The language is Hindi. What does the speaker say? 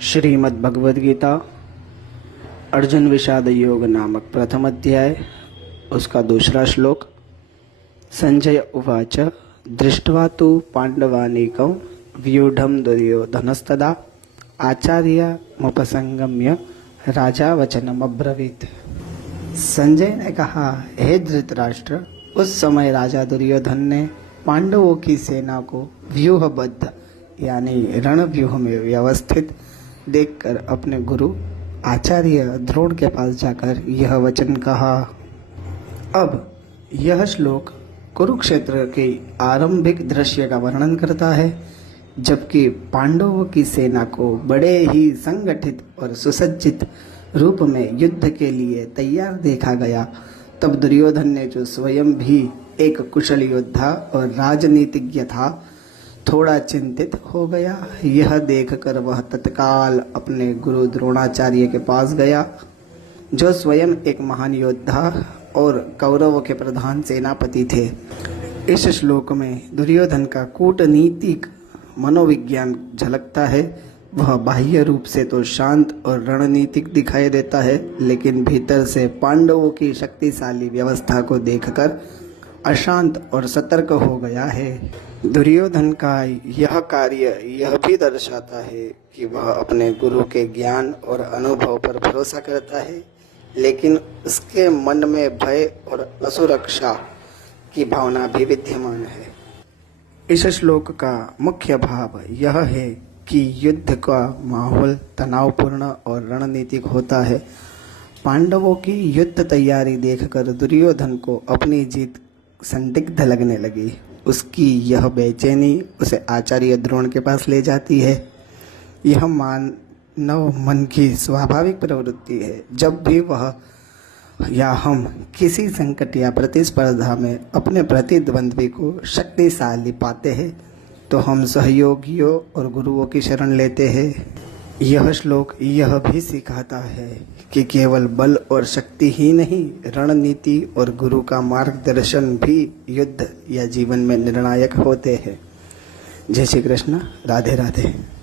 श्रीमद् भगवद गीता अर्जुन विषाद योग नामक प्रथम अध्याय उसका दूसरा श्लोक। संजय उवाच दृष्ट्वा तु पांडवानीकं व्यूढ़ं दुर्योधनस्तदा आचार्यमुपसंगम्य राजा वचनमब्रवीत्। संजय ने कहा, हे धृतराष्ट्र, उस समय राजा दुर्योधन ने पांडवों की सेना को व्यूहबद्ध यानी रणव्यूह में व्यवस्थित देखकर अपने गुरु आचार्य द्रोण के पास जाकर यह वचन कहा। अब यह श्लोक कुरुक्षेत्र के आरंभिक दृश्य का वर्णन करता है। जबकि पांडवों की सेना को बड़े ही संगठित और सुसज्जित रूप में युद्ध के लिए तैयार देखा गया, तब दुर्योधन ने, जो स्वयं भी एक कुशल योद्धा और राजनीतिज्ञ था, थोड़ा चिंतित हो गया। यह देखकर वह तत्काल अपने गुरु द्रोणाचार्य के पास गया, जो स्वयं एक महान योद्धा और कौरवों के प्रधान सेनापति थे। इस श्लोक में दुर्योधन का कूटनीतिक मनोविज्ञान झलकता है। वह बाह्य रूप से तो शांत और रणनीतिक दिखाई देता है, लेकिन भीतर से पांडवों की शक्तिशाली व्यवस्था को देखकर अशांत और सतर्क हो गया है। दुर्योधन का यह कार्य यह भी दर्शाता है कि वह अपने गुरु के ज्ञान और अनुभव पर भरोसा करता है, लेकिन उसके मन में भय और असुरक्षा की भावना भी विद्यमान है। इस श्लोक का मुख्य भाव यह है कि युद्ध का माहौल तनावपूर्ण और रणनीतिक होता है। पांडवों की युद्ध तैयारी देखकर दुर्योधन को अपनी जीत संदिग्ध लगने लगी। उसकी यह बेचैनी उसे आचार्य द्रोण के पास ले जाती है। यह मानव मन की स्वाभाविक प्रवृत्ति है। जब भी वह या हम किसी संकट या प्रतिस्पर्धा में अपने प्रतिद्वंद्वी को शक्तिशाली पाते हैं, तो हम सहयोगियों और गुरुओं की शरण लेते हैं। यह श्लोक यह भी सिखाता है कि केवल बल और शक्ति ही नहीं, रणनीति और गुरु का मार्गदर्शन भी युद्ध या जीवन में निर्णायक होते हैं। जय श्री कृष्ण। राधे राधे।